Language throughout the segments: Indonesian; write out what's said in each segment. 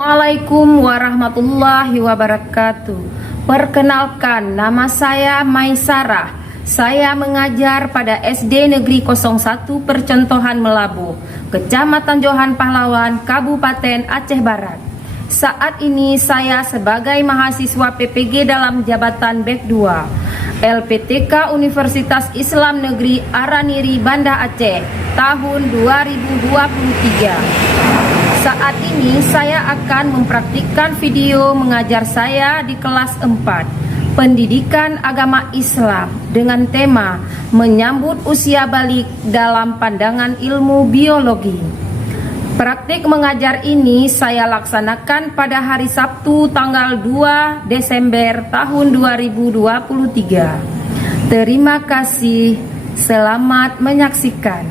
Assalamualaikum warahmatullahi wabarakatuh. Perkenalkan, nama saya Maisarah. Saya mengajar pada SD Negeri 01 Percontohan Melabu, Kecamatan Johan Pahlawan, Kabupaten Aceh Barat. Saat ini saya sebagai mahasiswa PPG dalam jabatan BEK 2 LPTK Universitas Islam Negeri Araniri Banda Aceh tahun 2023. Saat ini saya akan mempraktikkan video mengajar saya di kelas 4 Pendidikan Agama Islam dengan tema menyambut usia balik dalam pandangan ilmu biologi. Praktik mengajar ini saya laksanakan pada hari Sabtu tanggal 2 Desember tahun 2023. Terima kasih, selamat menyaksikan.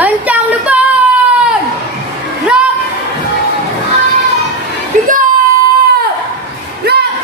Kencang depan. Gerak. 3. Gerak.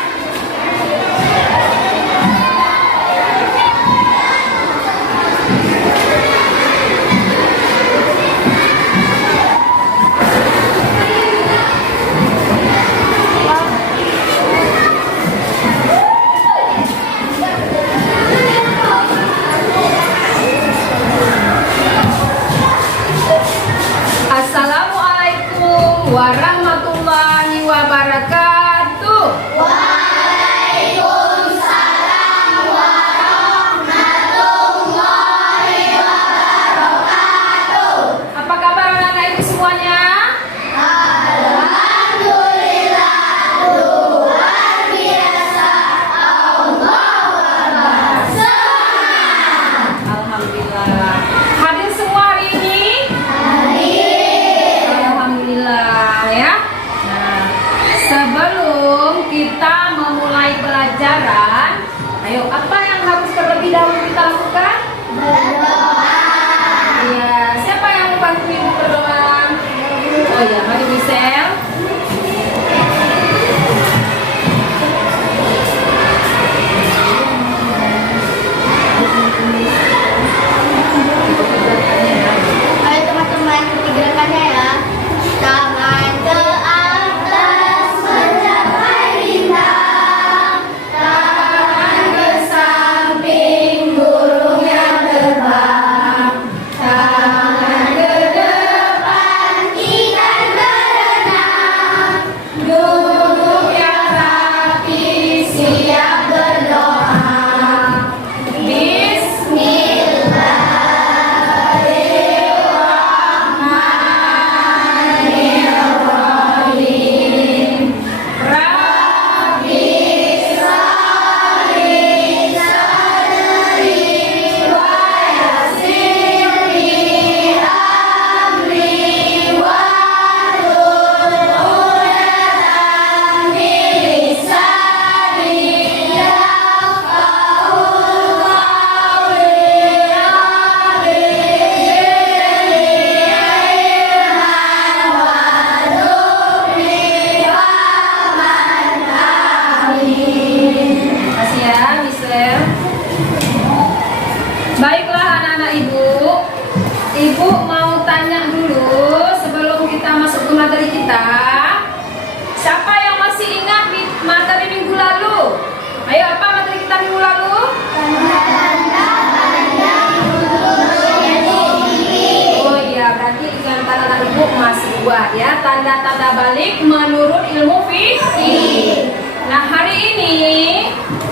ya, tanda-tanda balik menurut ilmu fikih. Nah, hari ini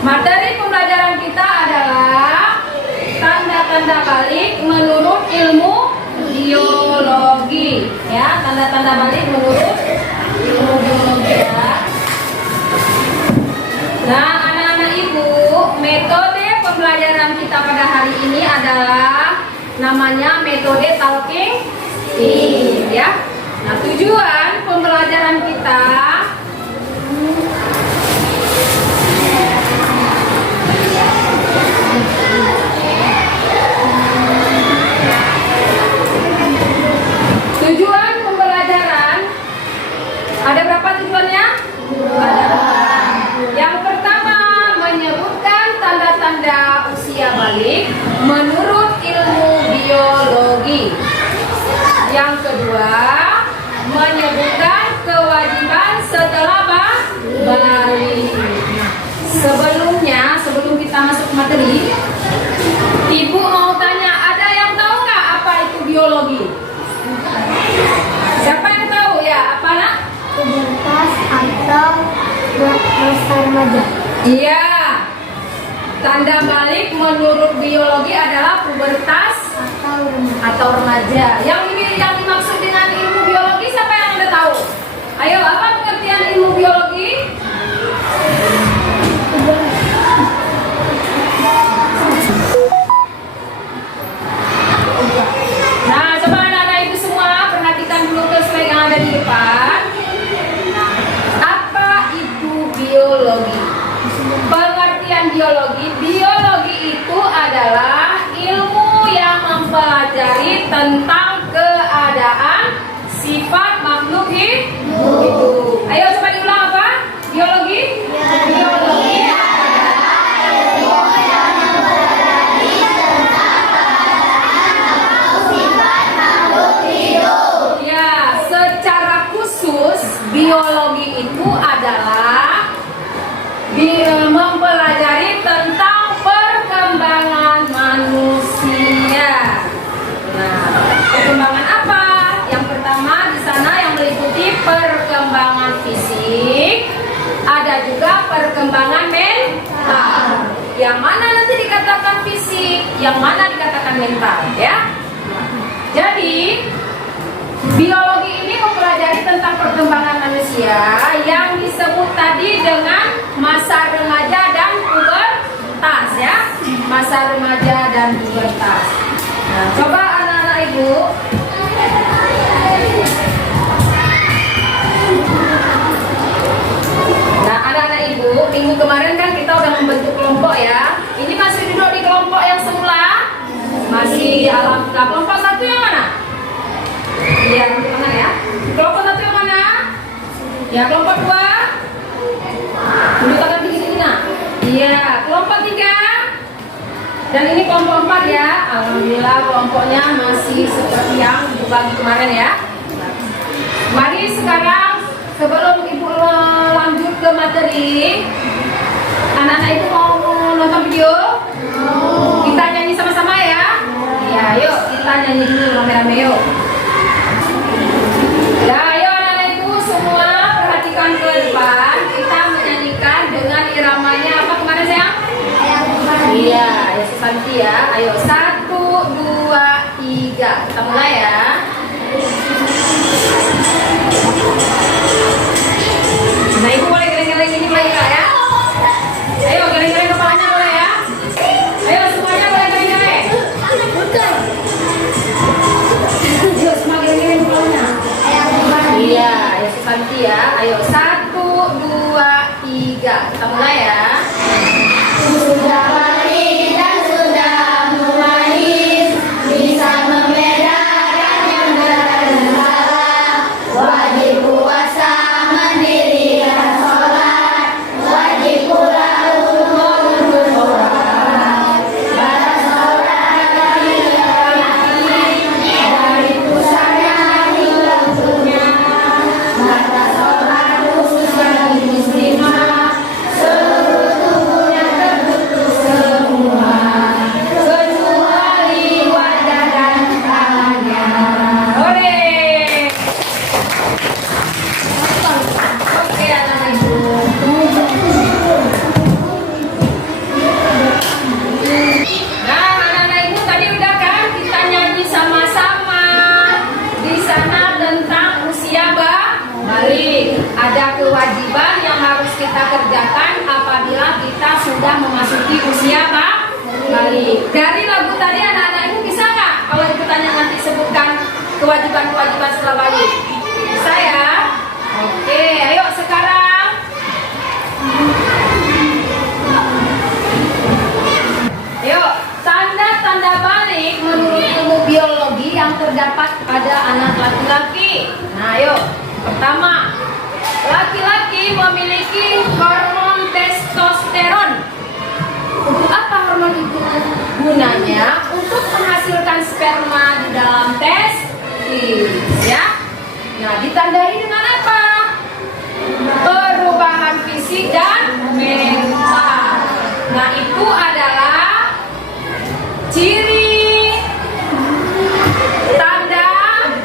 materi pembelajaran kita adalah tanda-tanda balik menurut ilmu biologi. Ya, tanda-tanda balik menurut ilmu biologi ya. Nah, anak-anak ibu, metode pembelajaran kita pada hari ini adalah namanya metode talking ya. Nah, tujuan pembelajaran kita ada berapa tujuannya? Ada. Yang pertama menyebutkan tanda-tanda usia balik menurut ilmu biologi. Yang kedua menyebutkan kewajiban setelah balik. Sebelum kita masuk ke materi, Ibu mau tanya, ada yang tahu nggak apa itu biologi? Siapa yang tahu ya? Apa nak? Pubertas atau masa remaja. Iya. Tanda balik menurut biologi adalah pubertas atau remaja. Yang dimaksud dengan ilmu biologi siapa yang Anda tahu? Ayo, apa pengertian ilmu biologi? Nah, coba anak-anak itu semua perhatikan dulu ke slide yang ada di depan. Apa itu biologi? Pengertian biologi. Biologi itu adalah ilmu yang mempelajari tentang keadaan sifat makhluk hidup. Ayo coba diulang apa? Biologi? Biologi biologi itu adalah mempelajari tentang perkembangan manusia. Nah, perkembangan apa? Yang pertama di sana yang meliputi perkembangan fisik, ada juga perkembangan mental. Yang mana nanti dikatakan fisik, yang mana dikatakan mental, ya? Jadi biologi ini mempelajari tentang perkembangan manusia yang disebut tadi dengan masa remaja dan pubertas ya. Masa remaja dan pubertas. Nah, coba anak-anak ibu Nah, anak-anak ibu, minggu kemarin kan kita udah membentuk kelompok ya. Ini masih duduk di kelompok yang semula? Masih, alhamdulillah. Kelompok satu yang mana? Iya, untuk mana ya? Kelompok satu yang mana? Ya, kelompok dua. Duduk tangan tinggi-tinggi nah. Iya, kelompok tiga. Dan ini kelompok empat ya. Alhamdulillah kelompoknya masih seperti yang dibagi kemarin ya. Mari sekarang sebelum ibu lanjut ke materi, anak-anak itu mau nonton video? Kita nyanyi sama-sama ya. Iya, yuk kita nyanyi dulu rame-rame yuk. Ya, ayo anak-anak itu semua perhatikan ke depan. Kita menyanyikan dengan iramanya apa kemarin sayang? Iya, ya Susanti ya. Ayo 1, 2, 3. Kita mulai ya. Nah, ibu boleh geleng-geleng ini boleh enggak ya? Ayo geleng-geleng kepalanya boleh ya? Ayo semuanya boleh geleng-geleng. Ayo semua geleng-geleng kepalanya. Iya, ya Susanti ya. Ayo 1, 2, 3. Kita mulai ya. Sudah balik dan sudah humanis, bisa membedakan yang benar dan salah. Wajib puasa, mandiri dan sholat, memasuki usia balik. Dari lagu tadi anak-anak ibu bisa nggak kalau ditanya nanti sebutkan kewajiban-kewajiban setelah balik? Bisa ya? Oke, ayo sekarang. Ayo, tanda-tanda balik menurut ilmu biologi yang terdapat pada anak laki-laki. Nah, ayo. Pertama, laki-laki memiliki hormon testosteron. Untuk apa hormon itu? Gunanya untuk menghasilkan sperma di dalam testis, ya. Nah, ditandai dengan apa? Perubahan fisik dan mental. Nah, itu adalah ciri tanda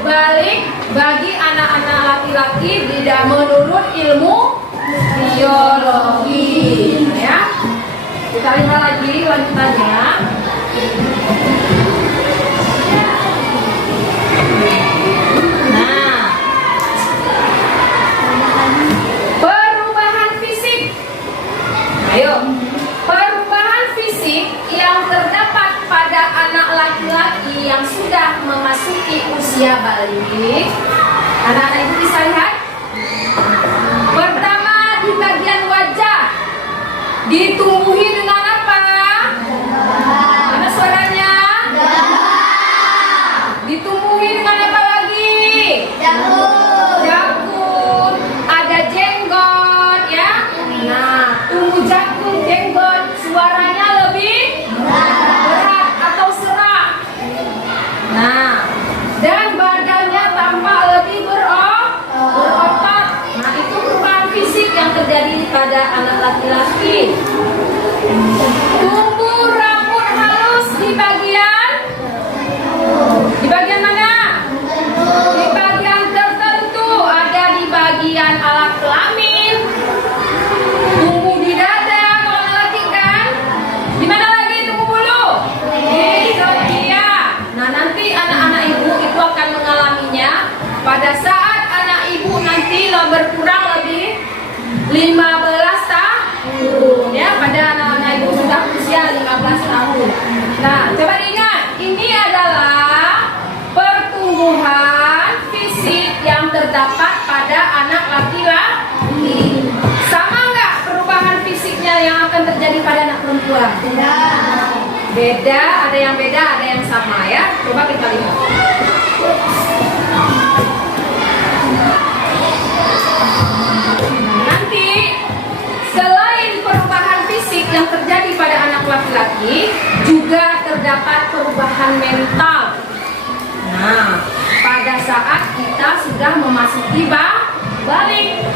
balik bagi anak-anak laki-laki tidak menurut ilmu biologi, ya. Kita lihat lagi lanjutannya. Nah, perubahan fisik. Ayo, perubahan fisik yang terdapat pada anak laki-laki yang sudah memasuki usia balik. Anak-anak ibu bisa lihat. Pertama, di bagian wajah ditumbuhi dengan apa? Mana suaranya? Ditumbuhi dengan apa lagi? Jagung. Ada jenggot, ya. Nah, tumbuh jagung, jenggot, suaranya lebih berat atau serak. Nah, dan badannya tampak lebih berotot. Nah, itu perubahan fisik yang terjadi pada anak laki-laki. Tumbuh rambut halus di bagian mana? Di bagian tertentu, ada di bagian alat kelamin. Tumbuh di dada kalau anak laki kan. Di mana lagi tumbuh bulu? Di ketiak. Nah, nanti anak-anak ibu itu akan mengalaminya pada saat anak ibu nanti berkurang lebih 15 tahun, ya, pada anak-anak ibu sudah usia 15 tahun. Nah, coba diingat, ini adalah pertumbuhan fisik yang terdapat pada anak laki-laki. Sama nggak perubahan fisiknya yang akan terjadi pada anak perempuan? Beda, ada yang beda, ada yang sama, ya. Coba kita lihat. Selain perubahan fisik yang terjadi pada anak laki-laki, juga terdapat perubahan mental. Nah, pada saat kita sudah memasuki balik,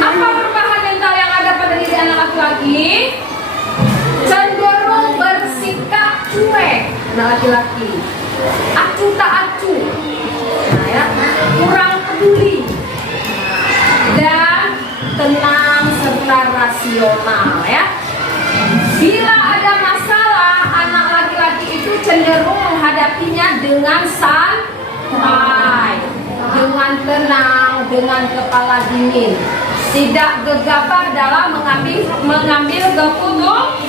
apa perubahan mental yang ada pada diri anak laki-laki? Cenderung bersikap cuek, anak laki-laki. Acu tak acu. Nah, ya, kurang peduli. Dan tenang serta rasional, ya. Bila ada masalah, anak laki-laki itu cenderung menghadapinya dengan santai, dengan tenang, dengan kepala dingin, tidak gegabah dalam mengambil keputusan.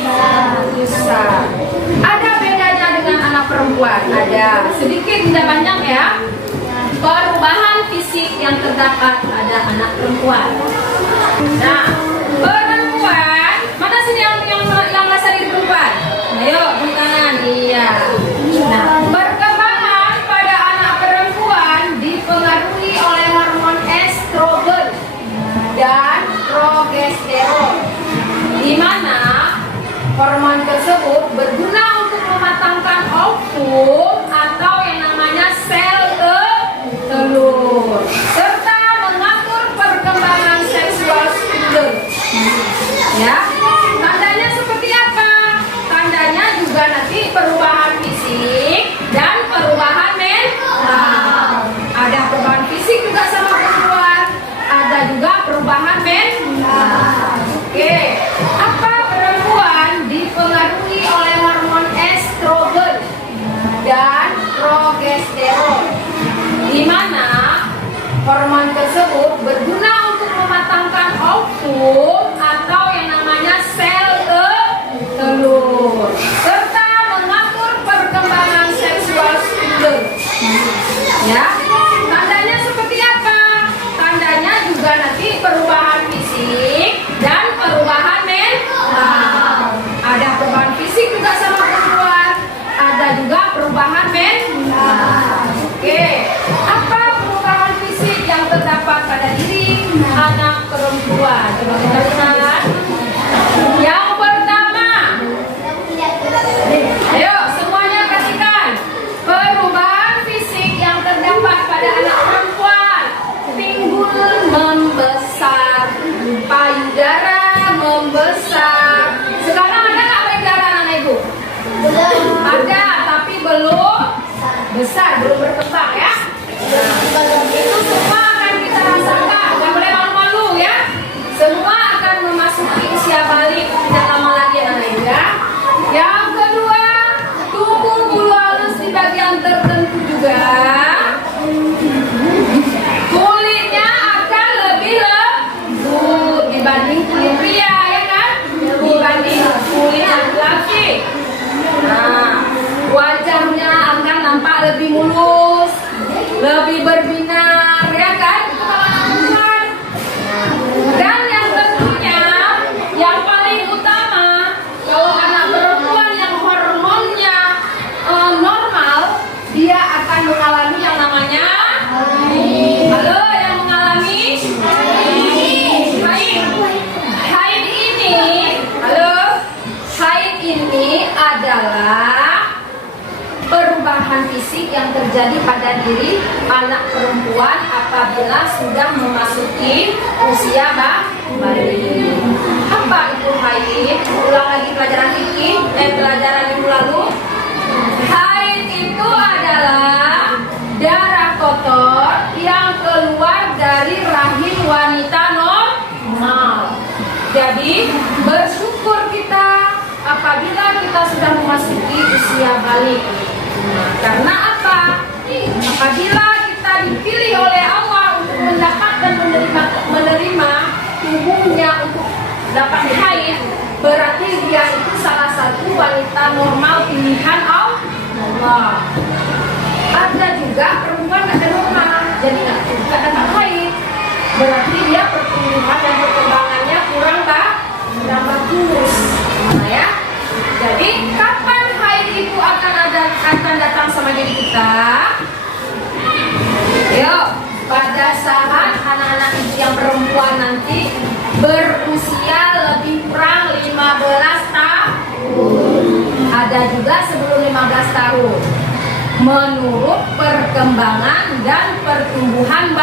Ada bedanya dengan anak perempuan, ada sedikit tidak banyak, ya. Perubahan fisik yang terdapat pada anak perempuan. Nah, perempuan, mana sini yang merasa diri perempuan? Ayo, beri kanan, iya. Nah, perkembangan pada anak perempuan dipengaruhi oleh hormon estrogen dan progesteron, di mana hormon tersebut berguna untuk mematangkan ovum atau yang namanya sel telur, serta mengatur perkembangan seksual sperma. Ya, tandanya seperti apa? Tandanya juga nanti perubahan fisik dan perubahan mental. Ada perubahan fisik juga sama perempuan, ada juga perubahan mental. Oke, apa perempuan dipengaruhi oleh hormon estrogen dan progesteron, di mana hormon tersebut berguna untuk mematangkan ovum atau yang namanya sel telur. Ya, tandanya seperti apa? Tandanya juga nanti perubahan fisik dan perubahan mental. Ada perubahan fisik juga sama perempuan, ada juga perubahan mental. Oke, apa perubahan fisik yang terdapat pada diri anak perempuan? Coba kita lihat. Yang pertama, ayo semuanya perhatikan perubahan fisik yang terdapat pada anak perempuan. Pinggul membesar, payudara membesar. Sekarang ada nggak payudara anak ibu? Ada, tapi belum besar, belum berkembang ya. Nah, itu semua akan kita rasakan, nggak boleh malu-malu ya. Semua akan memasuki usia balik tidak lama lagi anak ibu ya. Yang kedua, tumbuh bulu halus di bagian tertentu juga. Kulitnya akan lebih lembut dibanding kulit pria ya kan? Dibanding kulit laki-laki. Nah, wajahnya akan nampak lebih mulus, lebih berbinar ya kan? Dan yang tentunya yang paling utama, kalau anak perempuan yang hormonnya normal, dia akan mengalami yang namanya halo, yang mengalami haid. Haid ini, halo, haid ini adalah perubahan fisik yang terjadi pada diri anak perempuan apabila sudah memasuki usia balik. Apa itu haid? Ulang lagi pelajaran fikih, pelajaran minggu lalu. Haid itu adalah darah kotor yang keluar dari rahim wanita normal. Jadi bersyukur kita apabila kita sudah memasuki usia balik. Nah, karena apa? Apabila kita dipilih oleh Allah untuk mendapat dan menerima tubuhnya untuk dapat haid, berarti dia itu salah satu wanita normal pilihan Allah. Ada juga perempuan ada normal, jadi nggak dapat haid, berarti dia pertumbuhan dan perkembangannya kurang bagus. Nah ya, jadi kapan haid itu akan datang sama diri kita? Yuk, pada saat anak-anak yang perempuan nanti berusia lebih kurang 15 tahun. Ada juga sebelum 15 tahun. Menurut perkembangan dan pertumbuhan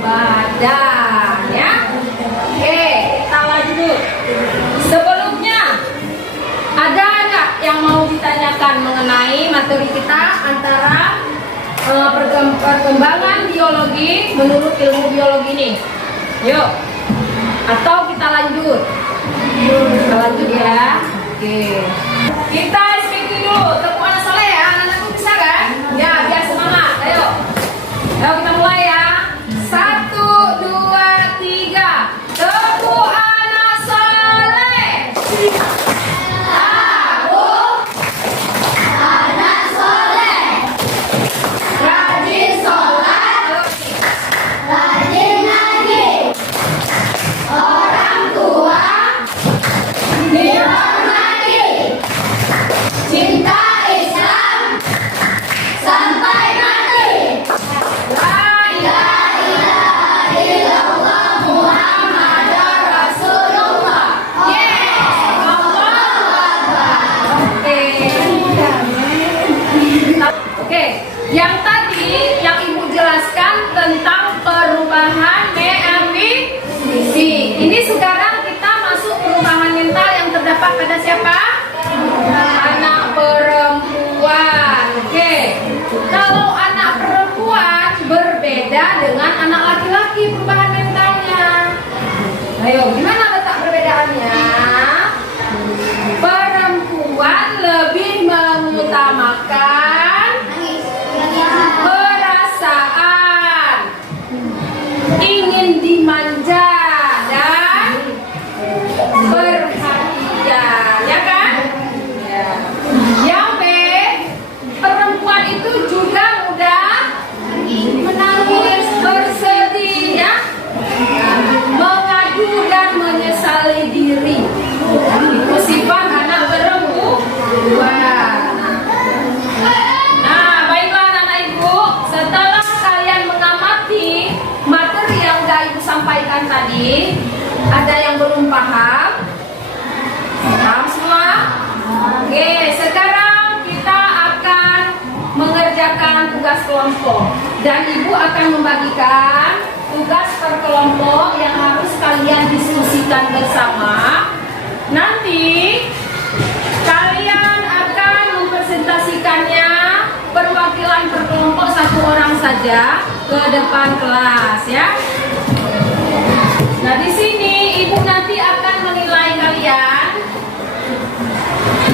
badan ya. Oke, kita lanjut. Sebelumnya ada nggak yang mau ditanyakan mengenai materi kita antara perkembangan biologi menurut ilmu biologi ini? Yuk, atau kita lanjut? Kita lanjut ya. Oke, kita speaking dulu. Tepuk anak soleh ya, anak-anakku bisa kan? Ya, biar semangat. Ayo, kita mulai ya. 1, 2, 3. Tepuk anak soleh. Oke, yang tadi yang Ibu jelaskan tentang perubahan fisik. Ini sekarang kita masuk perubahan mental yang terdapat pada siapa? Anak perempuan. Oke, kalau anak perempuan berbeda dengan anak laki-laki perubahan mentalnya. Ayo, gimana letak perbedaannya? Perempuan lebih mengutamakan perasaan ingin dimanja dan perhatian, ya kan? Ya. Yang B, perempuan itu juga Ada yang belum paham? Paham semua? Oke, sekarang kita akan mengerjakan tugas kelompok dan ibu akan membagikan tugas per kelompok yang harus kalian diskusikan bersama. Nanti kalian akan mempresentasikannya perwakilan per kelompok satu orang saja ke depan kelas ya. Nah, di sini ibu nanti akan menilai kalian.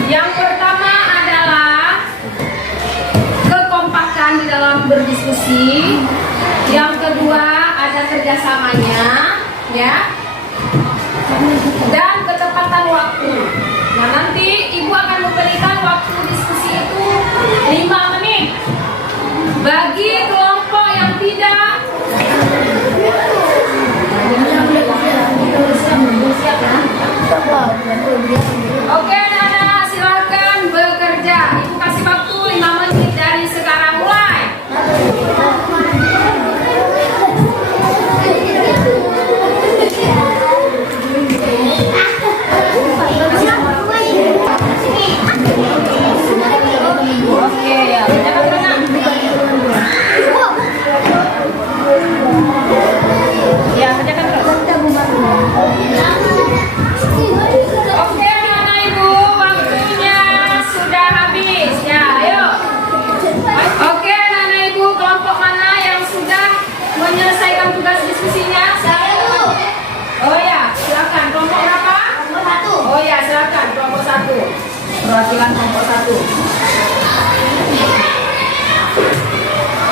Yang pertama adalah kekompakan di dalam berdiskusi. Yang kedua ada kerjasamanya, ya. Dan ketepatan waktu. Nah, nanti ibu akan memberikan waktu diskusi itu 5 menit. Bagi kelompok yang tidak oke, Nana, silakan bekerja. Ibu kasih waktu 5 menit dari sekarang mulai. Oke, ya. Ya, kerjakan terus. Oke, anak ibu, waktunya sudah habis. Ya, ayo. Oke, anak ibu, kelompok mana yang sudah menyelesaikan tugas diskusinya? Saya dulu. Oh ya, silakan. Kelompok berapa? Nomor 1. Oh ya, silakan. Kelompok 1. Perwakilan kelompok 1.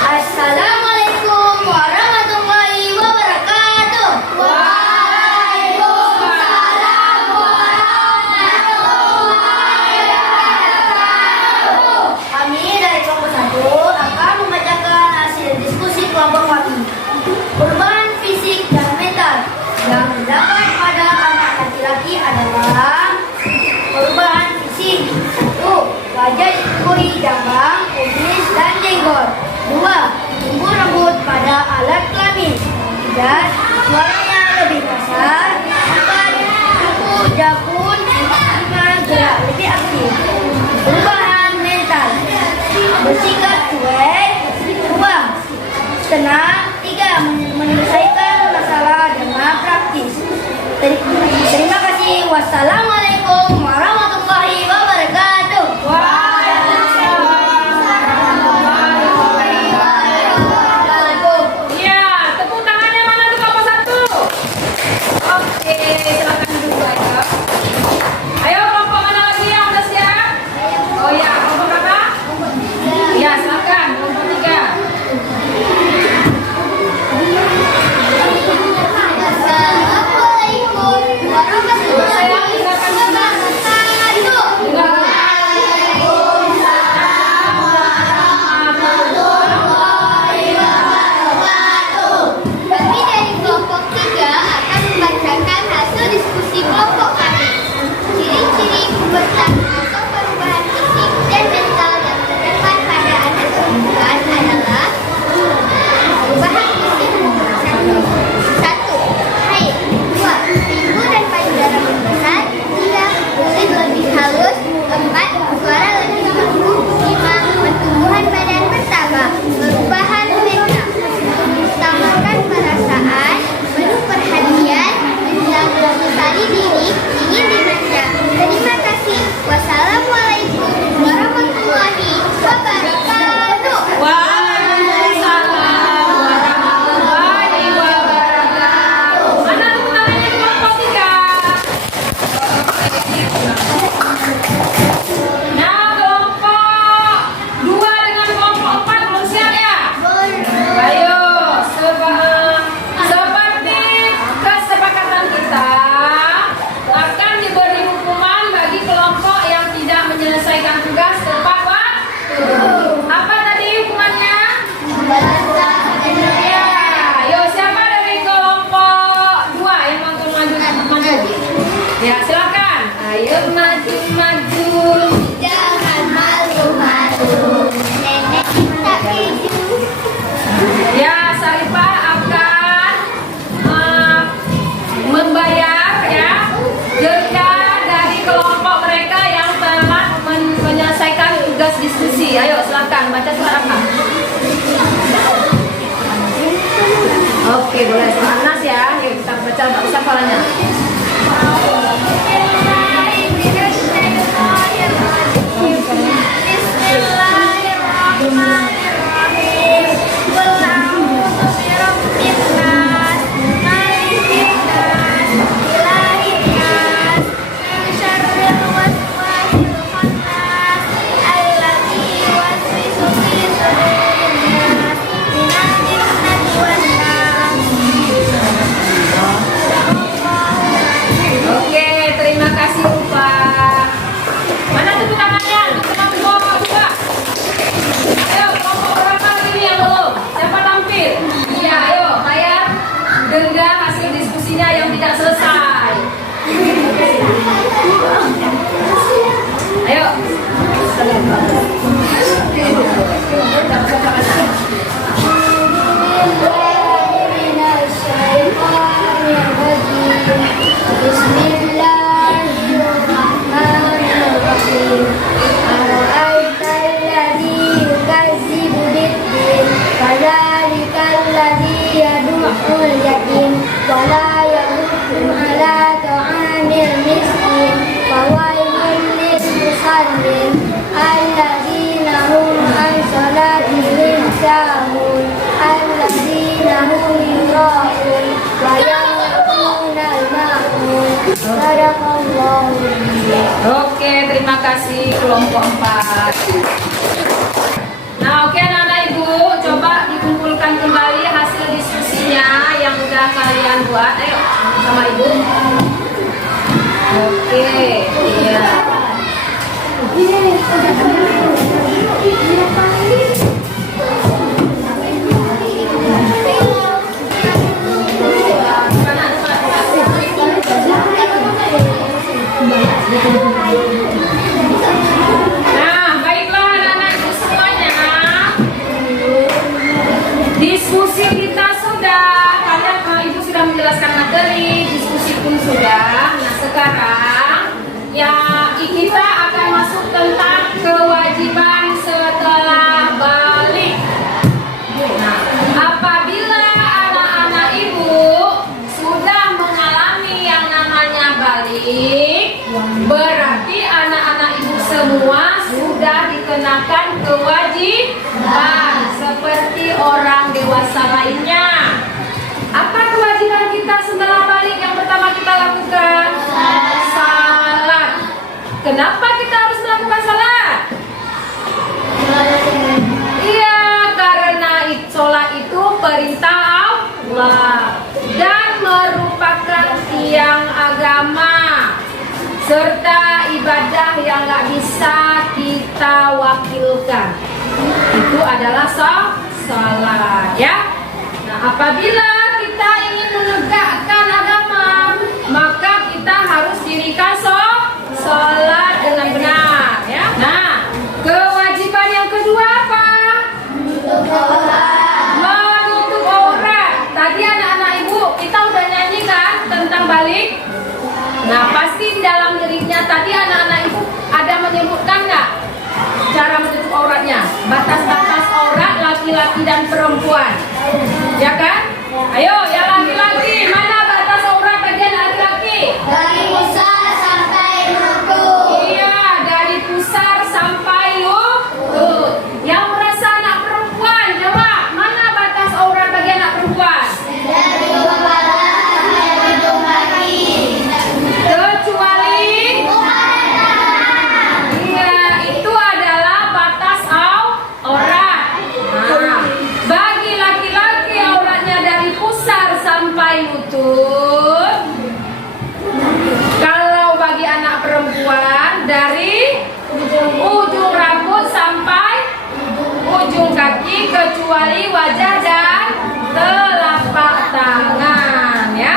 Assalamualaikum warahmatullahi wabarakatuh. Waalaikumsalam warahmatullahi wabarakatuh. Kami dari kelompok 1 akan membacakan hasil diskusi kelompok kami. Perubahan fisik dan mental yang terdapat pada anak laki-laki adalah perubahan fisik. 1. Wajah dikuburi jambang, kumis, dan jenggot. 2. Tumbuh rambut pada alat kelamin. 3. Suaranya lebih kasar. 4. Kuku jakun. 5. Gerak lebih aktif. Perubahan mental. Bersikap cuek. 2. Tenang. 3. Menyelesaikan masalah dengan praktis. Terima kasih. Wassalamualaikum warahmatullahi wabarakatuh. Ya, tepuk tangannya mana tuh kelompok 1? Oke, silakan duduk aja. Ayo, kelompok mana lagi yang udah siap? Oh ya, kelompok berapa? Ya, silakan, kelompok 3. Oke, boleh surah An-Nas ya. Yuk kita baca hafalannya. Bismillahirrahmanirrahim. Qul a'udzu birabbin nas, malikin nas, ilahin nas, min syarril waswasil khannas, alladzi yuwaswisu fi sudurin nas, minal jinnati wan nas. Oke, terima kasih Upa. Mana tepuk tangannya? Tepuk tangan kelompok coba. Ayo, kelompok berapa ini yang belum? Siapa tampil? Iya, ayo, bayar denda hasil diskusinya yang tidak selesai. Ayo. Bismillahirrahmanirrahim. Ara'aital ladzi yukazzibu bid-din, fadzalikal ladzi yad'ul yatim, wa la yahuddu 'ala ta'amil miskin, fawailun lil musallin, alladzina hum an salatihim sahun, alladzina hum yura'un, wa yamna'una al-ma'un. Sadaqallahu. Oke, terima kasih kelompok 4. Nah, oke anak-anak ibu, coba dikumpulkan kembali hasil diskusinya yang udah kalian buat. Ayo, sama ibu. Oke, iya. Nah, baiklah anak-anak ibu semuanya. Diskusi kita sudah, ibu sudah menjelaskan materi, diskusi pun sudah. Nah, sekarang ya kita akan masuk tentang kewajiban setelah balik. Nah, apabila anak-anak ibu sudah mengalami yang namanya balik, berarti anak-anak ibu semua sudah dikenakan kewajiban seperti orang dewasa lainnya. Apa kewajiban kita setelah balik yang pertama kita lakukan? Salat. Kenapa kita harus melakukan salat? Iya, karena sholat itu perintah Allah dan merupakan tiang agama serta ibadah yang nggak bisa kita wakilkan. Itu adalah salat, ya. Nah, apabila kita ingin menegakkan agama, maka kita harus dirikan salat dengan benar, ya. Nah, kewajiban yang kedua apa? Menutup aurat. Tadi anak-anak ibu kita udah nyanyikan tentang balik. Nah, pasti di dalam liriknya tadi anak-anak ibu ada menyebutkan nggak cara menutup auratnya? Batas-batas aurat laki-laki dan perempuan, ya kan? Ayo, yang laki-laki, mana batas aurat bagian laki-laki? Dari pusar sampai lutut. Iya, dari pusar sampai lutut. Yang merasa anak perempuan, coba mana batas aurat bagian anak perempuan? Dari kepala sampai ujung kaki. Kecuali iya, itu adalah batas aurat. Nah, bagi laki-laki auratnya dari pusar sampai lutut. Kalau bagi anak perempuan dari ujung rambut sampai ujung kaki kecuali wajah dan telapak tangan, ya.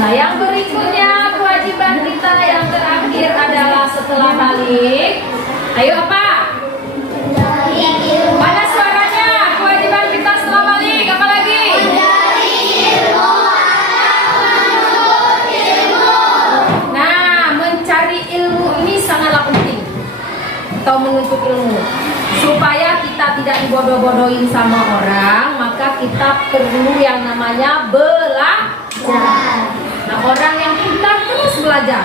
Nah, yang berikutnya kewajiban kita yang terakhir adalah setelah balik. Ayo apa? Mana suaranya? Kewajiban kita setelah balik apa lagi? Nah, mencari ilmu ini sangatlah penting. Atau menuntut ilmu supaya kita tidak dibodoh-bodohin sama orang, maka kita perlu yang namanya belajar. Nah, orang yang pintar terus belajar.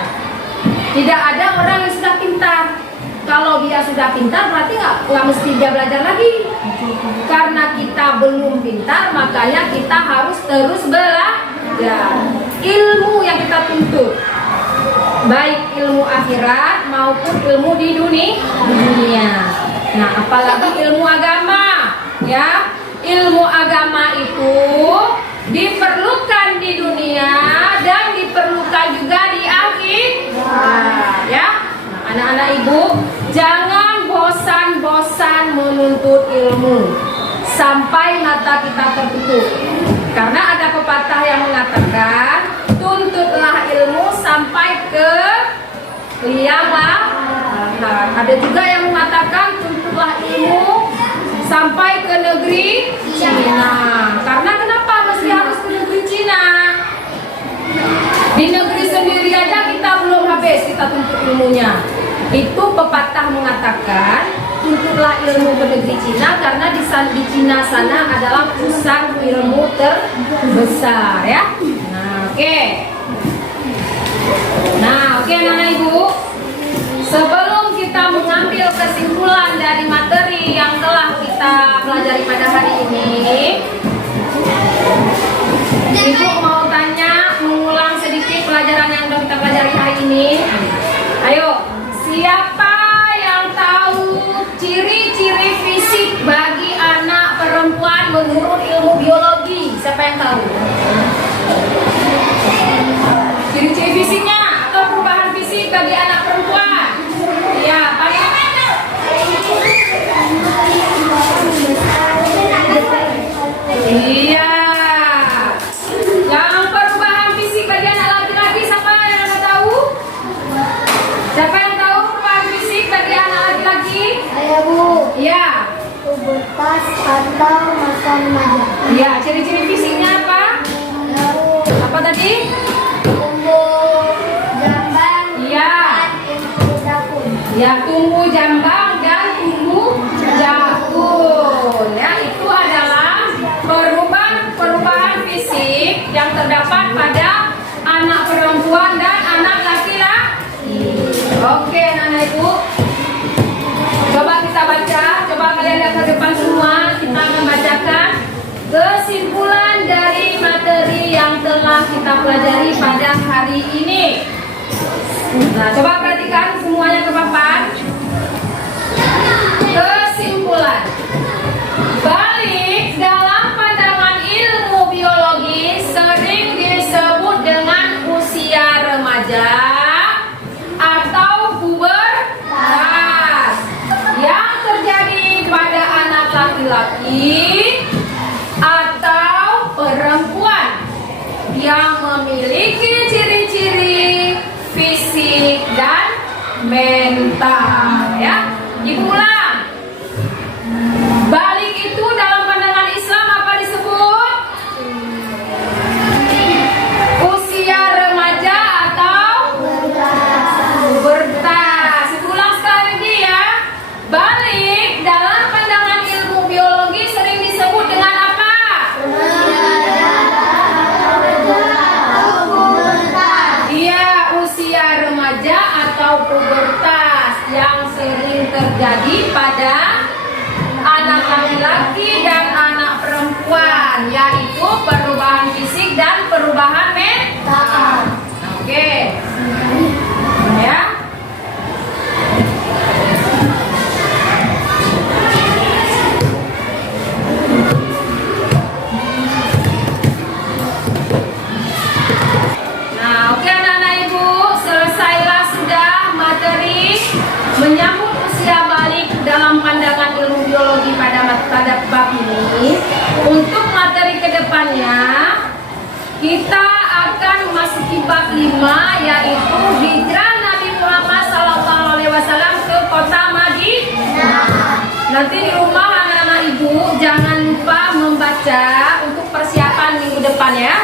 Tidak ada orang yang sudah pintar. Kalau dia sudah pintar berarti nggak mesti dia belajar lagi. Karena kita belum pintar, makanya kita harus terus belajar. Ilmu yang kita tuntut, baik ilmu akhirat maupun ilmu di dunia. Nah, apalagi ilmu agama, ya. Ilmu agama itu diperlukan di dunia dan diperlukan juga di akhirat, ya. Nah, anak-anak ibu, jangan bosan-bosan menuntut ilmu sampai mata kita tertutup. Karena ada pepatah yang mengatakan, tuntutlah ilmu sampai ke liang lahat. Ada juga yang mengatakan, tuntutlah ilmu sampai ke negeri Cina. Karena kenapa mesti harus ke negeri Cina? Di negeri sendiri aja kita belum habis kita tuntut ilmunya. Itu pepatah mengatakan, tuntutlah ilmu ke negeri Cina karena di Cina sana adalah pusat ilmu terbesar, ya. Nah, oke anak-anak ibu. Sebelum kita mengambil kesimpulan dari materi yang telah kita pelajari pada hari ini, ibu mau tanya, mengulang sedikit pelajaran yang sudah kita pelajari hari ini. Ayo, siapa yang tahu ciri-ciri fisik bagi anak perempuan menurut ilmu biologi? Siapa yang tahu? Ciri-ciri fisiknya atau perubahan fisik bagi anak perempuan? Ya, paling iya. Yang perubahan fisik bagi anak laki-laki, siapa yang ada tahu? Siapa yang tahu perubahan fisik bagi anak laki-laki? Saya Bu. Iya. Pubertas atau masa remaja. Iya, ciri-ciri fisiknya apa? Apa tadi? Tumbuh jambang. Iya. Dan tumbuh jakun. Ya, tumbuh jambang dan tumbuh jakun. Ya, itu adalah perubahan fisik yang terdapat pada anak perempuan dan anak laki-laki. Oke, anak-anak ibu. Coba kita baca, coba kalian lihat ke depan semua. Kita akan bacakan kesimpulan dari materi yang telah kita pelajari pada hari ini. Nah, coba perhatikan semuanya ke papan. Kesimpulan. Balik dalam pandangan ilmu biologi sering disebut dengan usia remaja atau pubertas yang terjadi pada anak laki-laki atau perempuan yang memiliki ciri-ciri fisik dan mental, ya. Ibu ulang. Balik itu dalam pandangan Islam apa disebut? Usia remaja atau pubertas. Ibu ulang sekali lagi ya. Balik dalam pandangan ilmu biologi sering disebut dengan apa? Iya, usia remaja atau pubertas yang sering terjadi pada anak laki-laki dan anak perempuan, yaitu perubahan fisik dan perubahan mental. Oke. Ya. Nah, oke anak-anak ibu, selesailah sudah materi menyambut usia balik dalam pandangan ilmu biologi pada bab ini. Untuk materi kedepannya, kita akan memasuki bab 5, yaitu hijrah Nabi Muhammad SAW ke kota Madinah. Nanti di rumah anak-anak ibu jangan lupa membaca untuk persiapan minggu depan ya.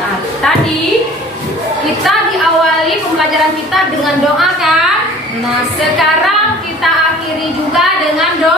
Nah, tadi kita diawali pembelajaran kita dengan doa kan? Nah, sekarang kita akhiri juga dengan doa.